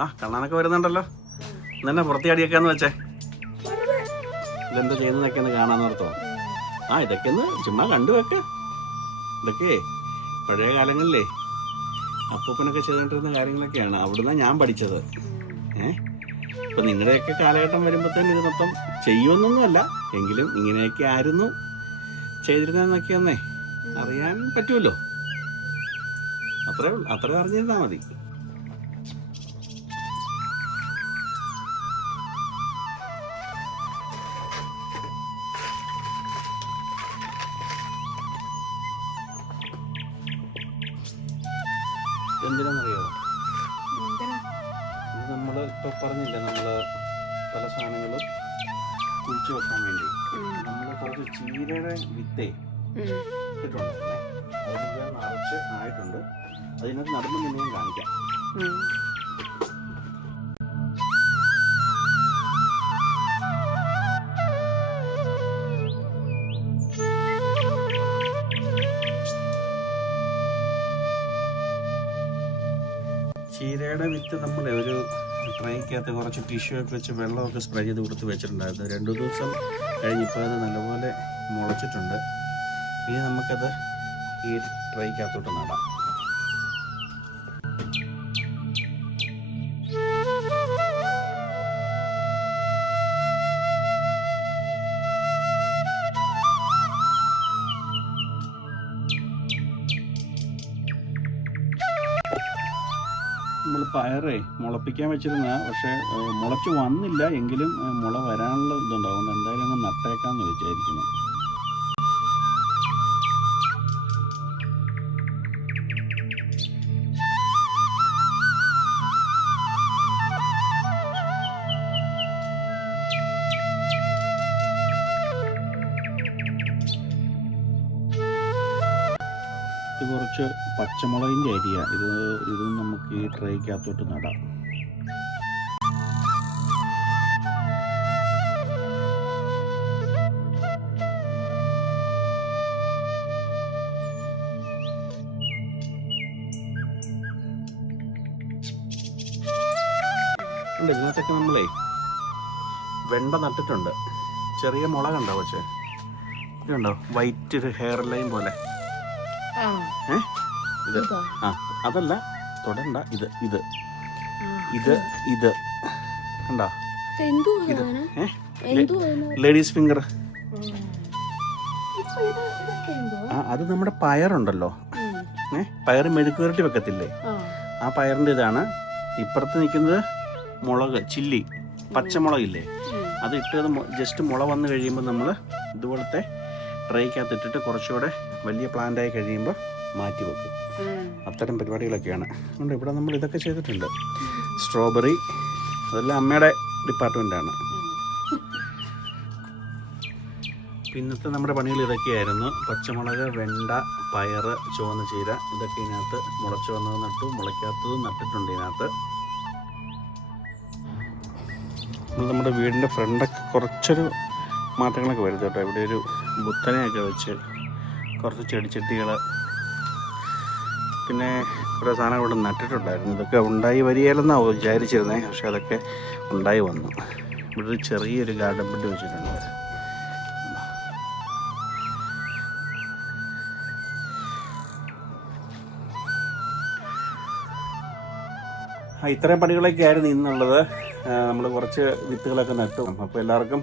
ആ കണ്ണാനൊക്കെ വരുന്നുണ്ടല്ലോ. ഇന്നെ പുറത്തിയാടിയൊക്കെയാന്ന് വെച്ചേ. ഇതെന്താ ചെയ്യുന്നതൊക്കെ ഒന്ന് കാണാന്ന് ഓർത്തോ. ആ ഇതൊക്കെ ഒന്ന് ചുമ്മാ കണ്ടു വെക്ക. ഇതൊക്കെ പഴയ കാലങ്ങളിലേ അപ്പൂപ്പനൊക്കെ ചെയ്തുകൊണ്ടിരുന്ന കാര്യങ്ങളൊക്കെയാണ്. അവിടുന്ന് ഞാൻ പഠിച്ചത്. ഇപ്പം നിങ്ങളുടെയൊക്കെ കാലഘട്ടം വരുമ്പോഴത്തേനും ഇത് മൊത്തം ചെയ്യുമെന്നൊന്നുമല്ല, എങ്കിലും ഇങ്ങനെയൊക്കെ ആയിരുന്നു ചെയ്തിരുന്നതെന്നൊക്കെ ഒന്നേ അറിയാൻ പറ്റുമല്ലോ. അത്ര അറിഞ്ഞിരുന്നാൽ മതി. എന്തിനാണെന്നറിയോ? ഇത് നമ്മൾ ഇപ്പോൾ പറഞ്ഞില്ല, നമ്മൾ പല സാധനങ്ങളും കുഴിച്ചു വെക്കാൻ വേണ്ടി നമ്മൾ കുറച്ച് ചീരയുടെ വിത്തേ ഇട്ടിട്ടുണ്ടല്ലേ, അതിനൊക്കെ നിറച്ച് ആയിട്ടുണ്ട്. അതിനകത്ത് നടന്നു പിന്നെ ഞാൻ കാണിക്കാം. ചീരയുടെ വിത്ത് നമ്മൾ ഒരു ട്രൈക്കകത്ത് കുറച്ച് ടിഷ്യൂ ഒക്കെ വെച്ച് വെള്ളമൊക്കെ സ്പ്രേ ചെയ്ത് കൊടുത്ത് വെച്ചിട്ടുണ്ടായിരുന്നു. 2 ദിവസം കഴിഞ്ഞപ്പോൾ അത് നല്ലപോലെ മുളച്ചിട്ടുണ്ട്. ഇനി നമുക്കത് ഈ ട്രൈക്കകത്തോട്ട് നടാം. നമ്മൾ പയറേ മുളപ്പിക്കാൻ വെച്ചിരുന്ന, പക്ഷേ മുളച്ച് വന്നില്ല, എങ്കിലും മുള വരാനുള്ള ഇതുണ്ടാവും. എന്തായാലും അങ്ങ് നട്ടേക്കാന്ന് വിചാരിക്കുന്നു. ഇത് കുറച്ച് പച്ചമുളകിൻ്റെ അരിയ. ഇതും നമുക്ക് ഈ ട്രൈക്കകത്തോട്ട് നടാം. ഇതിനകത്തൊക്കെ നമ്മളേ വെണ്ട നട്ടിട്ടുണ്ട്. ചെറിയ മുള കണ്ടോ? പക്ഷേ ഇതുണ്ടോ വൈറ്റ് ഒരു ഹെയർ ലൈൻ പോലെ. ഇത് അതല്ല, തൊടണ്ട. ഇത് കണ്ടോ? ഇത് ലേഡീസ് ഫിംഗർ. അത് നമ്മുടെ പയറുണ്ടല്ലോ, പയർ മെഴുക്കുവരട്ടി വെക്കത്തില്ലേ, ആ പയറിൻ്റെ ഇതാണ്. ഇപ്പുറത്ത് നിൽക്കുന്നത് മുളക്, ചില്ലി, പച്ചമുളകില്ലേ, അത് ഇട്ടത് ജസ്റ്റ് മുള വന്നു കഴിയുമ്പോൾ നമ്മൾ ഇതുപോലത്തെ ട്രൈക്കകത്ത് ഇട്ടിട്ട് കുറച്ചുകൂടെ വലിയ പ്ലാന്റായി കഴിയുമ്പോൾ മാറ്റി വെക്കും. അത്തരം പരിപാടികളൊക്കെയാണ്. അതുകൊണ്ട് ഇവിടെ നമ്മൾ ഇതൊക്കെ ചെയ്തിട്ടുണ്ട്. സ്ട്രോബെറി, അതെല്ലാം അമ്മയുടെ ഡിപ്പാർട്ട്മെൻറ്റാണ്. പിന്നത്തെ നമ്മുടെ പണികൾ ഇതൊക്കെയായിരുന്നു. പച്ചമുളക്, വെണ്ട, പയർ, ചുവന്ന ചീര, ഇതൊക്കെ ഇതിനകത്ത് മുളച്ച് വന്നത് നട്ടു. മുളയ്ക്കാത്തതും നട്ടിട്ടുണ്ട് ഇതിനകത്ത്. നമ്മുടെ വീടിൻ്റെ ഫ്രണ്ടൊക്കെ കുറച്ചൊരു മാറ്റങ്ങളൊക്കെ വരുത്തും കേട്ടോ. ഇവിടെ ഒരു ബുത്തനയൊക്കെ വെച്ച് കുറച്ച് ചെടിച്ചട്ടികൾ, പിന്നെ കുറേ സാധനം ഇവിടെ നട്ടിട്ടുണ്ടായിരുന്നു. ഇതൊക്കെ ഉണ്ടായി വരികയില്ലെന്നാണ് വിചാരിച്ചിരുന്നത്, പക്ഷെ അതൊക്കെ ഉണ്ടായി വന്നു. ഇവിടെ ഒരു ചെറിയൊരു ഗാർഡൻ ബെഡ് വെച്ചിട്ടുണ്ട്. ഇത്രയും പണികളൊക്കെ ആയിരുന്നു ഇന്നുള്ളത്. നമ്മൾ കുറച്ച് വിത്തുകളൊക്കെ നട്ടു. അപ്പോൾ എല്ലാവർക്കും